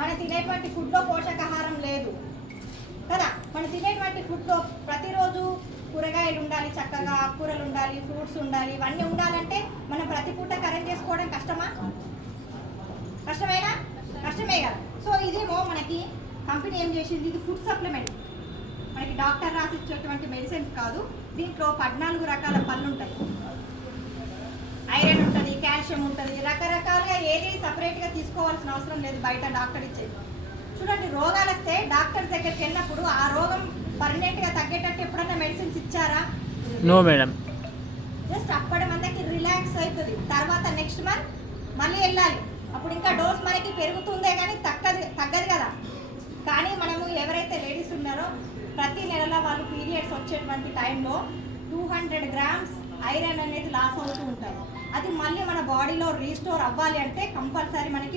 మనం తినేటువంటి ఫుడ్లో పోషకాహారం లేదు కదా. మనం తినేటువంటి ఫుడ్లో ప్రతిరోజు కూరగాయలు ఉండాలి, చక్కగా ఆకుకూరలు ఉండాలి, ఫ్రూట్స్ ఉండాలి. ఇవన్నీ ఉండాలంటే మనం ప్రతి పూట కరెక్ట్ చేసుకోవడం కష్టమా? కష్టమేనా? కష్టమే కదా. సో ఇదేమో మనకి కంపెనీ ఏం చేసింది, ఇది ఫుడ్ సప్లిమెంట్, మనకి డాక్టర్ రాసి ఇచ్చేటువంటి మెడిసిన్స్ కాదు. దీంట్లో 14 రకాల పళ్ళు ఉంటాయి, ఐరన్ ఉంటుంది, కాల్షియం ఉంటుంది, రకరకాలుగా ఏది సపరేట్గా తీసుకోవాల్సిన అవసరం లేదు, బయట డాక్టర్ ఇచ్చేది. చూడండి, రోగాలు వస్తే డాక్టర్ దగ్గరికి వెళ్ళినప్పుడు ఆ రోగం పర్మనెంట్గా తగ్గేటట్టు ఎప్పుడన్నా మెడిసిన్స్ ఇచ్చారా? No madam. జస్ట్ అప్పటి మనకి రిలాక్స్ అవుతుంది, తర్వాత నెక్స్ట్ మంత్ మళ్ళీ వెళ్ళాలి. అప్పుడు ఇంకా డోస్ మనకి పెరుగుతుందే కానీ తగ్గదు కదా. కానీ మనము ఎవరైతే లేడీస్ ఉన్నారో ప్రతి నెలలో వాళ్ళు పీరియడ్స్ వచ్చేటువంటి టైంలో 200 grams ఐరన్ అనేది లాస్ అవుతూ ఉంటారు. అది మళ్ళీ మన బాడీలో రీస్టోర్ అవ్వాలి అంటే కంపల్సరీ మనకి